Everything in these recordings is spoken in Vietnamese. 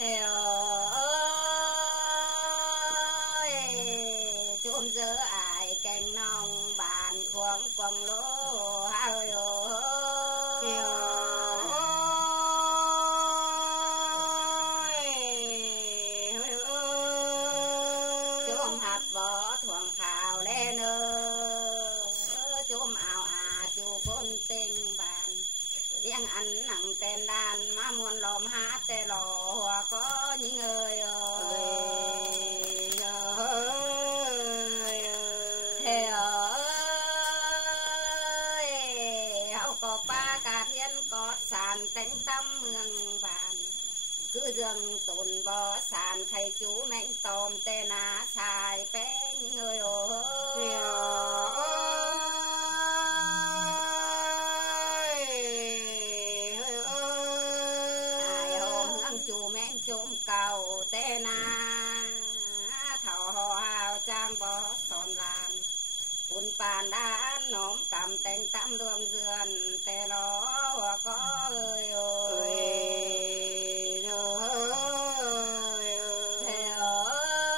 theo ơi chôm dơ ai cành nòng bàn khoáng quăng lỗ hai ơi theo chôm hạt vỏ thuồng khảo lên chôm ảo chu côn tinh bàn tiếng ăn nặng tên đàn mà muốn lòm hát tê lò hòa có những người ơi thế ơi hậu có ba cả thiên có sàn tánh tâm mương bàn cứ dường tồn bò sàn khay chú mệnh tòm tê ná xài bé những người ơi chú mẹ chôm cầu tê na thảo hò hào trang bó son lan un bàn đã nóm cầm tên tam đường dườn tê lo hòa có ơi ơi thế ơi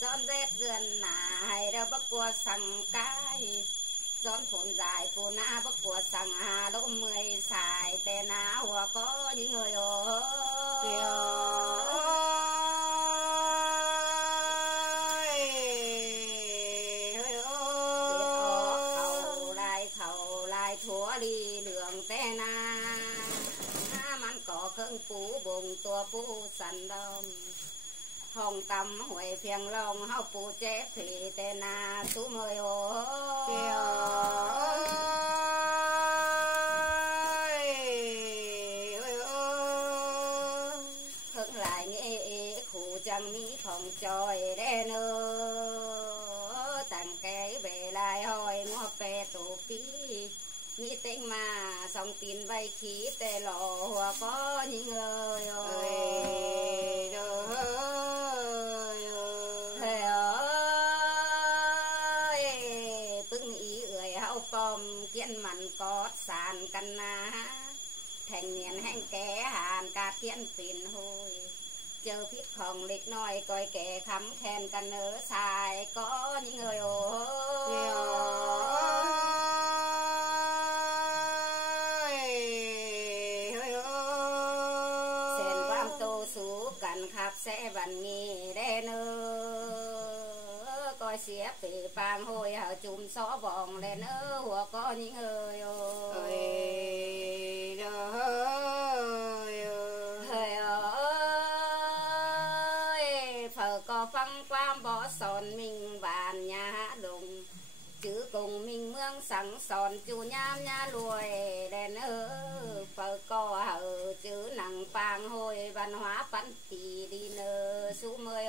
giòn rét dườn nài đâu bắc qua sằng cái gión phun dài phun bắc của sằng hà lỗ 10 xài tên áo hòa có những người ơi khẩu lại thua đi đường tên mắn có khương phú bùng tua phú sẵn đông hồng cầm huệ phiền lòng hao phù chế thì tên tú mời ơi hưng lại nghe khu chẳng mỹ phòng tròi đen tặng cái về lại hồi mua về tổ phí nghĩ tính mà xong tin vay khí tê lộ hòa có những người ơi thế ơi bưng ý ơi hậu bom kiên mặn có sàn căn ná thành niên hành kẻ hàn cát kiên pin hồi chờ phít không lịch nói coi kẻ khắm khen căn nỡ xài có những người ơi cần khắp sẽ vẫn nghi đen coi xía bị vàng hồi hở chùm xó vòng lên hùa có những người ơi phở có phăng quam bỏ son mình bàn nhà đùng chứ cùng mình mương sẵn son chú nhám nhà lùi đèn phở có hở chứ nặng phàng hồi văn hóa bắn thì đi nơ sú mới